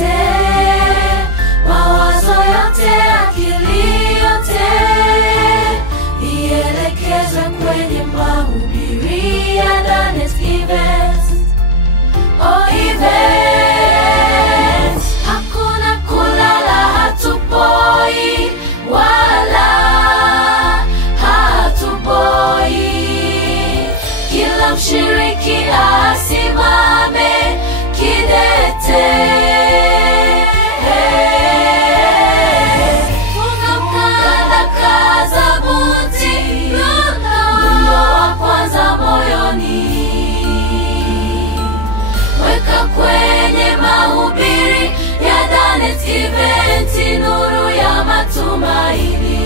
yote, mawazo yote, akili yote ielekezwe kwenye mahubiri ya Danes Events. Oh, events. Hakuna kulala, hatupoi wala hatupoi. Kila mshiriki asimame kidete. Funga mkanda, kaza buti, lundo wa kwanza moyoni. Weka kwenye mahubiri ya Danes Events nuru ya matumaini.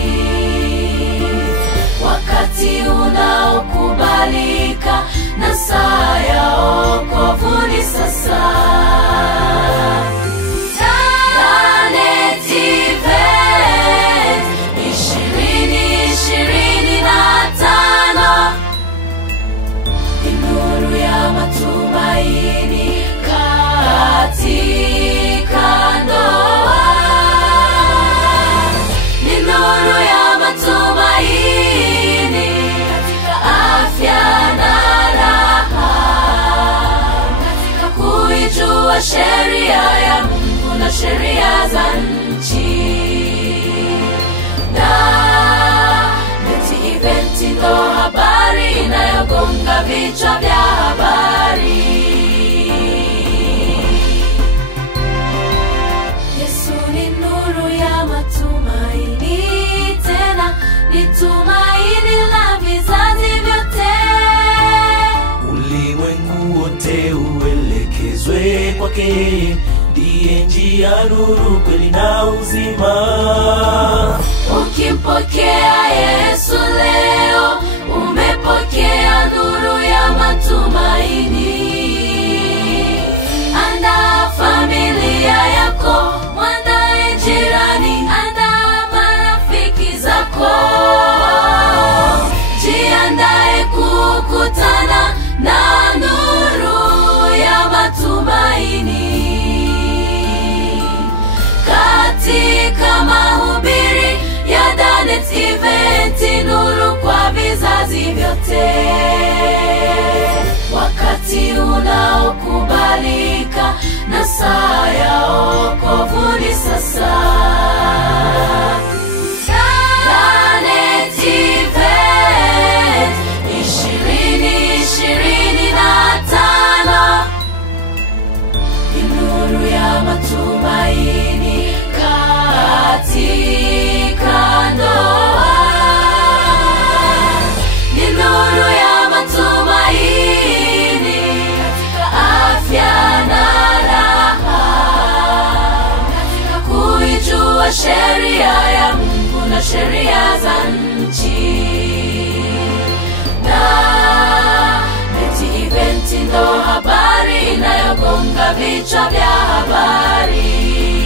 Wakati unaokubalika na saa ya wokovu ni sasa. Danes Events 2025 ni nuru ya matumaini katika ndoa, ni nuru ya matumaini katika afya na raha, katika kuijua sheria ya Mungu na sheria za nchi. Danes Events ndo habari inayogonga vichwa vya habari. Yesu ni nuru ya matumaini, tena ni tumaini la vizazi vyote. Ulimwengu wote uelekezwe kwake, ndiye njia, nuru, kweli na uzima. Ukimpokea Yesu leo, umepokea nuru ya matumaini. Andaa familia yako, mwandae jirani, andaa marafiki zako. Jiandae kukutana na nuru ya matumaini katika mahubiri ya Danes Events, nuru kwa vizazi vyote. Wakati unaokubalika na saa ya wokovu ni sasa. Danes Events 2025 ni nuru ya matumaini katika ndoa, ni nuru ya matumaini katika afya na raha, katika kuijua sheria ya Mungu na sheria za nchi. Danes Events ndo habari inayogonga vichwa vya habari.